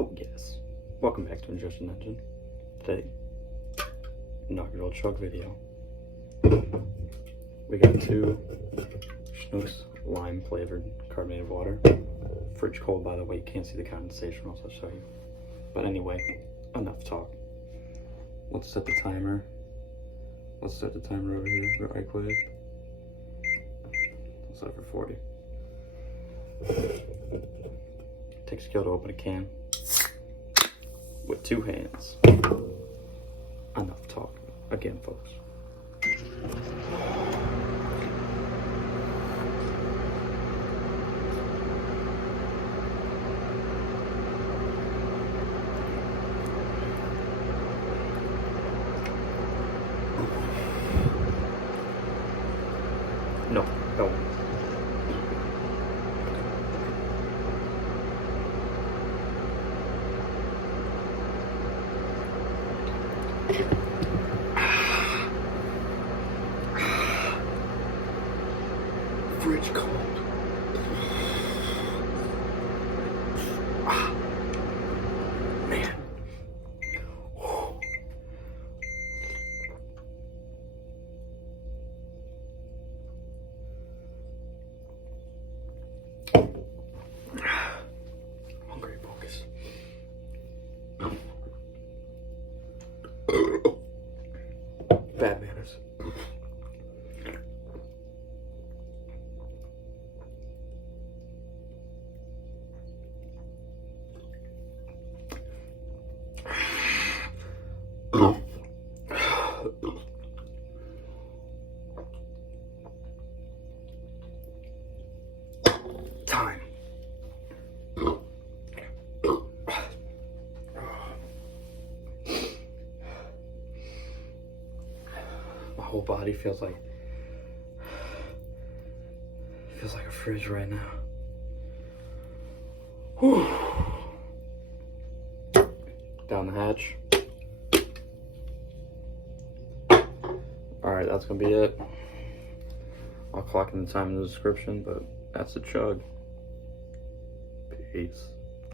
Oh yes, welcome back to Ingestion Engine. Today, inaugural Chug video. We got 2 Schnucks lime flavored carbonated water. Fridge cold, by the way, you can't see the condensation, I'll show you. But anyway, enough talk. Let's set the timer. Let's set the timer over here right quick. Let's set it for 40. Takes skill to open a can with 2 hands. Enough talk. Again, folks. No, don't. Fridge cold. Man. Hungry, focus. Bad manners. Time. My whole body feels like a fridge right now. Whew. Down the hatch. Alright, that's gonna be it. I'll clock in the time in the description, but that's the Chug. Peace.